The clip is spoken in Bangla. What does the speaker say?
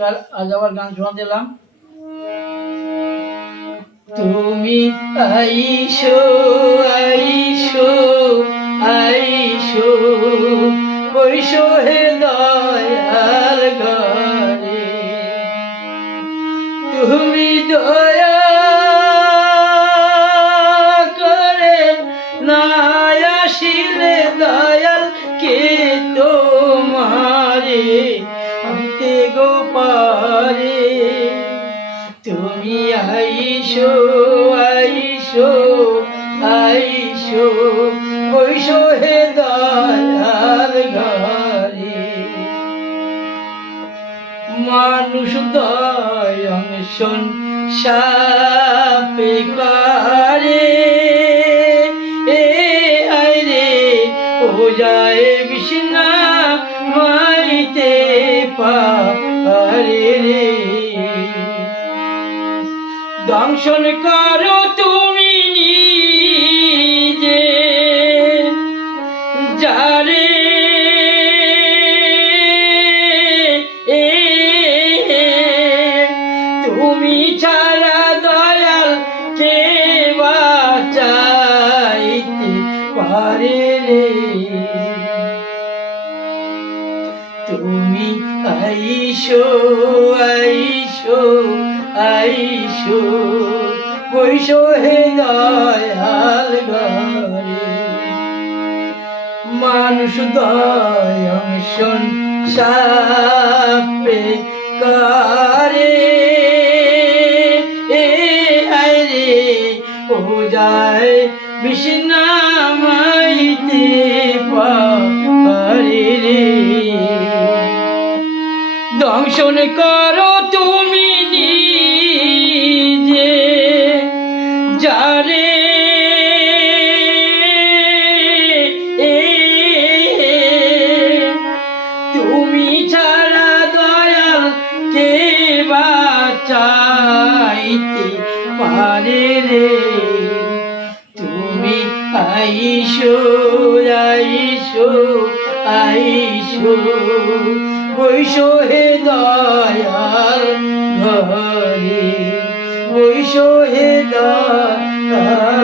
নমস্কার আজ আবার গান শোনা দিলাম তুমি আইসো আইসো আইসো বৈশো হে দয়াল ঘরে তুমি দয়া পারে তুমি আইসো আইসো আইসো, বৈশো হে দয়াল ঘরে। মানুষ দয়ং শোন, সাপে কারে। এ আয় রে, ও যায় বিষ্ণা মাইতে পারে দংশন করো তুমি নিজে। যারে তুমি ছাড়া দয়াল কে বাঁচাইতে পারে রে। তুমি আইসো দয়াল ঘরে। মানুষ দয়ং শোন সাপে কারে। এ আয় রে, ও যায় বিষ্ণামাইতে পারে রে। দংশন করো তুমি ছাড়া দয়াল কে বাঁচাইতে পারে রে? তুমি আইসো আইসো আইসো বৈশো হে দয়াল ঘরে। দয়াল ঘরে